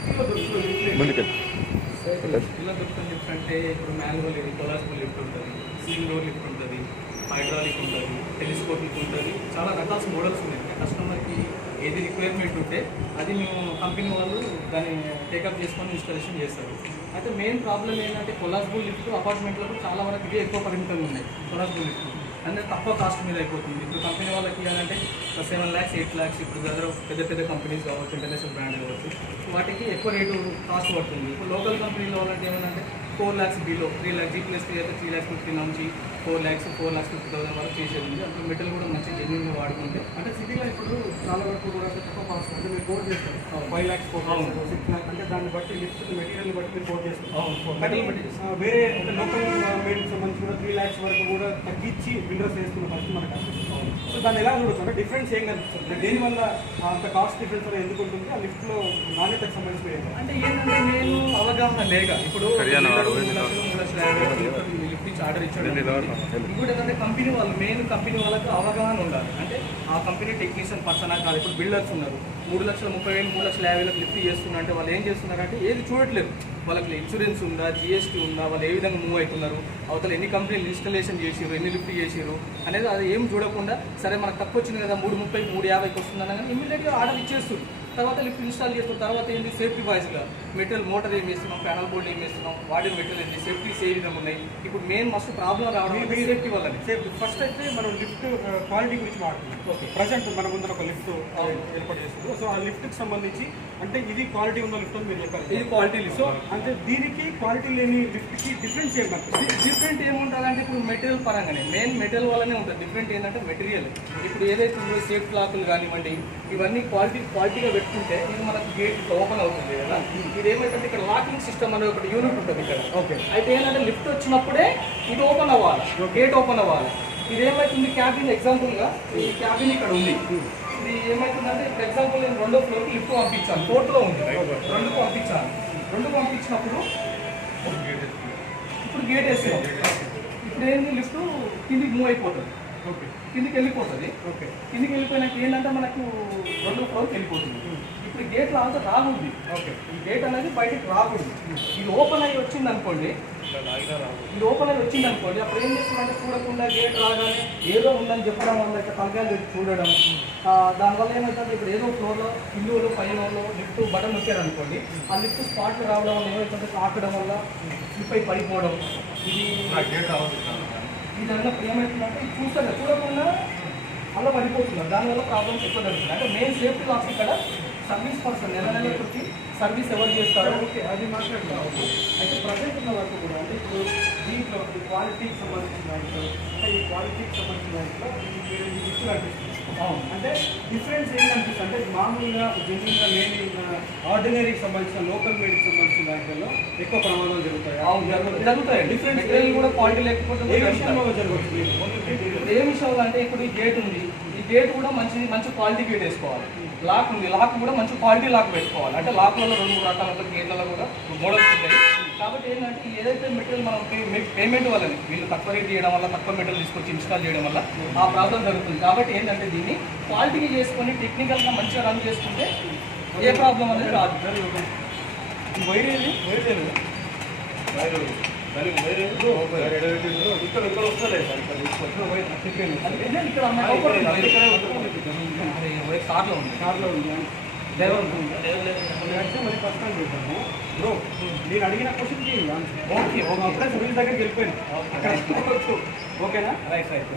సిటీలో దొరుకుతుంది ముందుకెళ్ళి సిటీలో దొరుకుతున్న లిఫ్ట్ అంటే ఇప్పుడు మాన్యువల్ ఇది కొలాజిబుల్ లిఫ్ట్ ఉంటుంది, సింగిల్ డోర్ లిఫ్ట్ ఉంటుంది, హైడ్రాలిక్ ఉంటుంది, టెలిస్కోపిక్ ఉంటుంది, చాలా రకాల మోడల్స్ ఉన్నాయి. కస్టమర్కి ఏది రిక్వైర్మెంట్ ఉంటే అది మేము కంపెనీ వాళ్ళు దాన్ని టేకప్ చేసుకొని ఇన్స్టాలేషన్ చేస్తారు. అయితే మెయిన్ ప్రాబ్లం ఏంటంటే కొలాజిబుల్ లిఫ్ట్ అపార్ట్మెంట్లకు చాలా వరకు ఇవే ఎక్కువ పరిమితంగా ఉన్నాయి. కొలాజిబుల్ లిఫ్ట్ అంటే తక్కువ కాస్ట్ మీద అయిపోతుంది. ఇప్పుడు కంపెనీ వాళ్ళకి ఇవ్వాలంటే 7 lakhs 8 lakhs ఇప్పుడు దగ్గర పెద్ద పెద్ద కంపెనీస్ కావచ్చు, ఇంటర్నేషనల్ బ్రాండ్ కావచ్చు, వాటికి ఎక్కువ రేటు కాస్ట్ పడుతుంది. ఇప్పుడు లోకల్ కంపెనీలో వాళ్ళంటే ఏమంటే 4 lakhs బిలో 3 lakhs G+3 అయితే 3,50,000 నుంచి 4 lakhs 4,50,000 వరకు చేసేది ఉంది. అంటే మెటల్ కూడా మంచి జెన్యున్గా వాడుకుంటే అంటే సిటీలో ఇప్పుడు చాలా వరకు కూడా తక్కువ కాస్ట్ అంటే మీరు కోట్ చేస్తారు 5 lakhs 4 lakhs 6 lakhs అంటే దాన్ని బట్టి లిఫ్ట్ మెటీరియల్ బట్టి మీరు కోట్ చేస్తారు. కానీ వేరే అంటే లోకల్ మేడ్కి సంబంధించి కూడా 3 lakhs వరకు కూడా తగ్గించి బిల్డర్స్ వేసుకున్న పరిస్థితి మనకు అనిపిస్తుంది. సో దాన్ని ఎలా చూడొచ్చు అంటే డిఫరెన్స్ ఏం కనిపిస్తుంది, దేనివల్ల అంత కాస్ట్ డిఫరెన్స్ అనేది ఎందుకు ఉంటుంది, ఆ లిఫ్ట్లో నాణ్యతకు సంబంధించి అంటే ఏంటంటే నేను అవగాహన లేక ఇప్పుడు 3,50,000 లిఫ్ట్ ఇచ్చి ఆర్డర్ ఇచ్చాడు. ఇంకోటి ఏంటంటే కంపెనీ వాళ్ళు మెయిన్ కంపెనీ వాళ్ళకి అవగాహన ఉండాలి. అంటే ఆ కంపెనీ టెక్నీషియన్ పర్సన్ కాదు. ఇప్పుడు బిల్డర్స్ ఉన్నారు 3,30,000 3,50,000 లిఫ్ట్ చేస్తున్నారు అంటే వాళ్ళు ఏం చేస్తున్నారంటే ఏది చూడట్లేదు. వాళ్ళకి ఇన్సూరెన్స్ ఉందా, GST ఉందా, వాళ్ళు ఏ విధంగా మూవ్ అవుతున్నారు, అవతల ఎన్ని కంపెనీలు ఇన్స్టాలేషన్ చేసారు, ఎన్ని లిఫ్ట్ చేసారు అనేది అది ఏం చూడకుండా సరే మనకు తక్కువ వచ్చింది కదా 3,30 3,50కి వస్తుందన్న కానీ ఇమ్మీడియట్గా ఆర్డర్ ఇచ్చేస్తుంది. తర్వాత లిఫ్ట్ ఇన్స్టాల్ చేస్తున్న తర్వాత ఏంటి సేఫ్టీ వైజ్గా మెటీరియల్ మోటార్ ఏం వేస్తున్నాం, ప్యానల్ బోర్డు ఏం వేస్తున్నాం, వాడిన మెటీరియల్ ఏంటి, సేఫ్టీస్ ఏ విధంగా ఉన్నాయి. ఇప్పుడు మెయిన్ మస్తు ప్రాబ్లం రావడం సేఫ్టీ వల్ల. సేఫ్టీ ఫస్ట్ అయితే మనం లిఫ్ట్ క్వాలిటీ గురించి మాట్లాడుతున్నాం. ఓకే, ప్రజెంట్ మన ముందర ఒక లిఫ్ట్ ఏర్పాటు చేస్తుంది. సో ఆ లిఫ్ట్కి సంబంధించి అంటే ఇది క్వాలిటీ ఉన్న లిఫ్ట్ అని మీరు చెప్పారు. ఇది క్వాలిటీ లిఫ్ట్. సో అంటే దీనికి క్వాలిటీ లేని లిఫ్ట్కి డిఫరెన్స్ ఏం కనిపిస్తుంది? డిఫరెంట్ ఏముంటుందంటే ఇప్పుడు మెటీరియల్ పరంగానే మెయిన్ మెటీరియల్ వల్లనే ఉంటుంది. డిఫరెంట్ ఏంటంటే మెటీరియల్ ఇప్పుడు ఏదైతే ఉందో సేఫ్టీ లాకులు కానివ్వండి ఇవన్నీ క్వాలిటీగా పెట్టుకుంటే ఇది మనకు గేట్ ఓపెన్ అవుతుంది కదా. ఇది ఏమైతే ఇక్కడ లాకింగ్ సిస్టమ్ అనేది ఒకటి యూనిట్ ఉంటుంది ఇక్కడ. ఓకే, అయితే ఏంటంటే లిఫ్ట్ వచ్చినప్పుడే ఇది ఓపెన్ అవ్వాలి, గేట్ ఓపెన్ అవ్వాలి. ఇది ఏమైతుంది క్యాబిన్ ఎగ్జాంపుల్గా ఈ క్యాబిన్ ఇక్కడ ఉంది. ఇది ఏమైతుందంటే ఇప్పుడు ఎగ్జాంపుల్ నేను 2వ ఫ్లోర్కి లిఫ్ట్ పంపించాను, 4th లో ఉంది, 2కు పంపించాను. 2 పంపించినప్పుడు ఇప్పుడు గేట్ వేస్తాం. ఇప్పుడు ఏంటి లిఫ్ట్ కిందికి మూవ్ అయిపోతుంది. ఓకే, కిందికి వెళ్ళిపోతుంది. ఓకే, కిందికి వెళ్ళిపోయినాక ఏంటంటే మనకు 2వ ఫ్లోర్కి వెళ్ళిపోతుంది. ఇప్పుడు గేట్ రాకూడదు. ఓకే, ఈ గేట్ అనేది బయటకు రాకూడదు. ఇది ఓపెన్ అయ్యి వచ్చింది అనుకోండి, ఇది ఓపెన్ అయ్యి వచ్చింది అనుకోండి, అప్పుడు ఏం చేస్తుందంటే చూడకుండా గేట్ రాగానే ఏదో ఉందని చెప్పడం వల్ల ఇక్కడ తలకాయలు పెట్టి చూడడం, దానివల్ల ఏమవుతుంది ఇప్పుడు ఏదో ఫ్లోర్లో కిందలో పైన లిఫ్ట్ బటన్ నొక్కారు అనుకోండి, ఆ లిఫ్ట్ స్పాట్ రావడం వల్ల ఏమవుతుంది తాకడం వల్ల స్లిప్ అయి పడిపోవడం. ఇది ఇదన్నా ఏమవుతుందంటే ఇది చూడకుండా అలా పడిపోతున్నారు. దానివల్ల ప్రాబ్లమ్స్ ఎక్కువ జరుగుతుంది. అంటే మెయిన్ సేఫ్టీ లాస్ ఇక్కడ సర్వీస్ పర్సన్ నెల వచ్చి సర్వీస్ ఎవరు చేస్తారు. ఓకే, అది మాట్లాడుతున్నాం. అయితే ప్రజెంట్ ఉన్న వరకు కూడా అంటే ఇప్పుడు దీంట్లో క్వాలిటీకి సంబంధించిన దాంట్లో అంటే ఈ క్వాలిటీకి సంబంధించిన దాంట్లో మీరు ఈ లిఫ్ట్లు అనిపిస్తుంది. అంటే డిఫరెన్స్ ఏంటనిపిస్తుంది అంటే మామూలుగా జెన్యున్గా లేని ఆర్డినరీకి సంబంధించిన లోకల్ మేడ్కి సంబంధించిన దాంట్లో ఎక్కువ ప్రమాదాలు జరుగుతాయి. డిఫరెన్స్ కూడా క్వాలిటీ లేకపోతే ఏ విషయంలో జరగవచ్చు? ఏ విషయంలో అంటే ఇప్పుడు ఈ గేట్ ఉంది, ఈ గేట్ కూడా మంచి క్వాలిటీ గేట్ వేసుకోవాలి. లాక్ ఉంది, లాక్ కూడా మంచి క్వాలిటీ లాక్ పెట్టుకోవాలి. అంటే లాక్లలో 2 రకాల గేట్లలో కూడా మోడల్స్ ఉంటాయి. కాబట్టి ఏంటంటే ఏదైతే మెటీరియల్ మనం పేమెంట్ వల్లని వీళ్ళు తక్కువ రేట్ చేయడం వల్ల తక్కువ మెటీరియల్ తీసుకొచ్చి ఇన్స్టాల్ చేయడం వల్ల ఆ ప్రాబ్లం జరుగుతుంది. కాబట్టి ఏంటంటే దీన్ని క్వాలిటీగా చేసుకొని టెక్నికల్గా మంచిగా రన్ చేసుకుంటే ఏ ప్రాబ్లం అనేది రాదు. వైరేది ఇక్కడ వస్తలేదు ఇక్కడ కార్లో ఉంది డ్రైవర్ మరి ఫస్ట్ టైం చేద్దాము బ్రో. నేను అడిగిన క్వశ్చన్కి ఓకే అప్పుడే సునీల్ దగ్గరికి వెళ్ళిపోయాను అక్కడ. ఓకేనా? రైట్.